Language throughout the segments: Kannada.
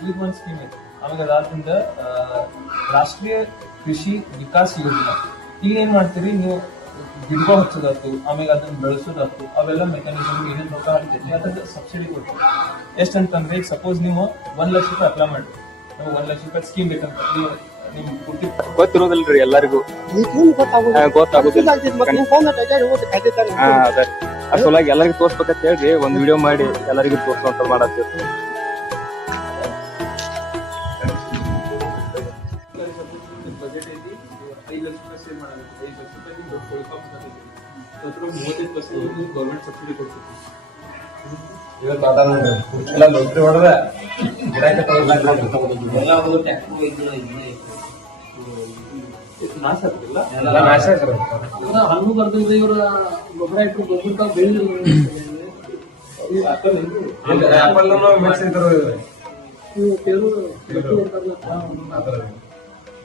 ಇದು ಒಂದು ಸ್ಕೀಮ್ ಐತಿ ಆಮೇಲೆ ಅದಾದ್ರಿಂದ ರಾಷ್ಟ್ರೀಯ ಕೃಷಿ ವಿಕಾಸ್ ಯೋಜನಾ. ಈಗ ಏನ್ ಮಾಡ್ತೀರಿ ನೀವು ಗಿಡಗ ಹಚ್ಚೋದಾಯ್ತು ಆಮೇಲೆ ಅದನ್ನ ಬೆಳೆಸೋದಾಯ್ತು ಅವೆಲ್ಲ ಮೆಕ್ಯಾನಿಸಮ್ ಏನೇನು ರೊಕ್ಕ ಹಾಕ್ತೀರಿ ಅದಕ್ಕೆ ಸಬ್ಸಿಡಿ ಕೊಡ್ತೀವಿ. ಎಷ್ಟಂತಂದ್ರೆ ಈಗ ಸಪೋಸ್ ನೀವು ಒಂದ್ ಲಕ್ಷ ರೂಪಾಯಿ ಅಪ್ಲೈ ಮಾಡಿ ನಾವು ಒಂದ್ ಲಕ್ಷ ರೂಪಾಯಿ ಸ್ಕೀಮ್ ಬೇಕಂತ ನೀವು ನಿಮ್ ಪೂರ್ತಿ ಗೊತ್ತಿರೋದಿಲ್ರಿ ಎಲ್ಲರಿಗೂ. ಗೊತ್ತಾಗೋದಿಲ್ಲ? ಸಲುವಾಗಿ ಎಲ್ಲರಿಗೂ ತೋರ್ಸ್ಬೇಕಂತ ಹೇಳಿ ಒಂದ್ ವಿಡಿಯೋ ಮಾಡಿ ಎಲ್ಲರಿಗೂ ತೋರ್ಸುವಂತ ಮಾಡತ್ತೀವಿ. ಬಜೆಟ್ ಐತಿ ಐದು ಲಕ್ಷ ರೂಪಾಯಿ ಸೇವ್ ಮಾಡಬೇಕು ಐದು ಲಕ್ಷ ರೂಪಾಯಿ ನಿಮ್ಗೆ ಕೋಳಿ ಫಾರ್ಮ್ ಮೂವತ್ತೈದು ಪರ್ಸೆಂಟ್ ಗೌರ್ಮೆಂಟ್ ಸಬ್ಸಿಡಿ ಕೊಡ್ತೀವಿ. ಇವತ್ತು ಎಲ್ಲ ಲೋಟ್ರಿ ಹೊಡೆದ ಗಿಡಕ್ಕೆ ಎಲ್ಲ ಒಂದು ಟ್ಯಾಕ್ಟರ್ ನಾಶ ಆಗ್ತಿಲ್ಲ? ಎಲ್ಲ ನಾಶ ಆಯ್ತು ಹಣ್ಣು ಬರ್ದಿಲ್ದ ಇವ್ರ ಗೊಬ್ಬರ ಇಟ್ಟು ಗೊಬ್ಬರ ಬೆಳೆದಿಲ್ಲ ಆಪಲ್ ಮಿಕ್ಸ್ ಇದ್ರು ಇವು ಪೇರು ಆ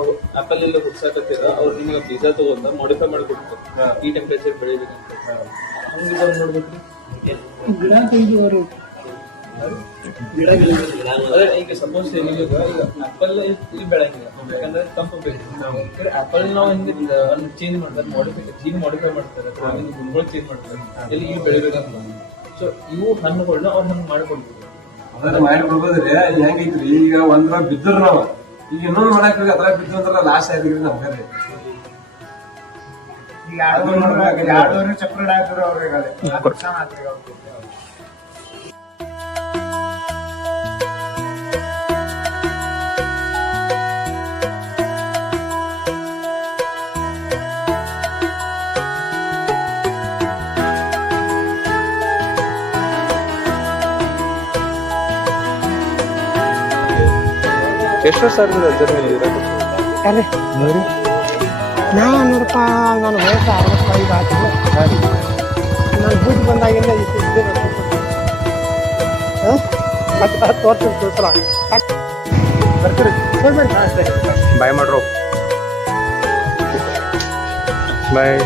ಅವು ಆಪಲ್ ಎಲ್ಲ ಹುಡ್ಸಾಕತ್ತೀರ ಅವ್ರು ನಿಮಗೆ ಬೀಜ ತಗೊಂಡ ಮಾಡಿಫೈ ಮಾಡಿಕೊಡ್ತಾರೆ. ಈ ಟೆಂಪರೇಚರ್ ಬೆಳಿಬೇಕಂತ ಹಂಗೆ ಬಂದು ನೋಡ್ಬೇಕ್ರಿ ಗಿಡ ತೆಗೆದು ಅದೇ ಈಗ ಸಪೋಸ್ ಏನಿಲ್ಲ ಈಗ ಆಪಲ್ ಇಲ್ಲಿ ಬೆಳಂಗಿಲ್ಲ ಯಾಕಂದ್ರೆ ತಂಪು ಬೇಕು ಆಪಲ್ ನಾವು ಹಿಂಗೆ ಚೇಂಜ್ ಮಾಡ್ತಾರೆ ಮಾಡಿಫೈ ಜೀನ್ ಮಾಡಿಫೈ ಮಾಡ್ತಾರೆ ಗುಣಗಳು ಚೇಂಜ್ ಮಾಡ್ತಾರೆ. ಇಲ್ಲಿ ಇಲ್ಲಿ ಬೆಳಿಬೇಕಂತ. ಸೊ ಇವು ಹಣ್ಣುಗಳನ್ನ ಅವ್ರು ಹಂಗೆ ಮಾಡಿಕೊಡ್ಬೇಕು ಅದನ್ನ ಮಾಡಿ ಹೆಂಗೈತ್ರಿ? ಈಗ ಒಂದ್ರ ಬಿದ್ದರು ನಾವ್. ಈಗ ಇನ್ನೊಂದು ಮಾಡಕ್ ಅದ್ರ ಬಿದ್ದು ಅಂದ್ರ ಲಾಸ್ ಆಗಿದ್ರಿ ನಮ್ಗೆ ರೀ ಎರಡೂವರೆ ಚಕ್ರ ಹಾಕಿದ್ರು ಅವ್ರಿಗೆ ಎಷ್ಟು ಸರ್ ಅರೆ ನಾ ನೋಡಪ್ಪ ನಾನು ವಯಸ್ಸು ಅರವತ್ತೈದು ಆಯ್ತು. ನಾನು ಬುದ್ಧಿ ಬಂದಾಗಿಂದ ಇಷ್ಟು ಹತ್ತು ಹತ್ತು ವರ್ಷ ತೋರ್ಸಲ್ಲ ಬರ್ತೀರಿ? ಬರ್ಬೇಡಿ ಬಾಯ್ ಮಾಡ್ರು. ಬಾಯ್.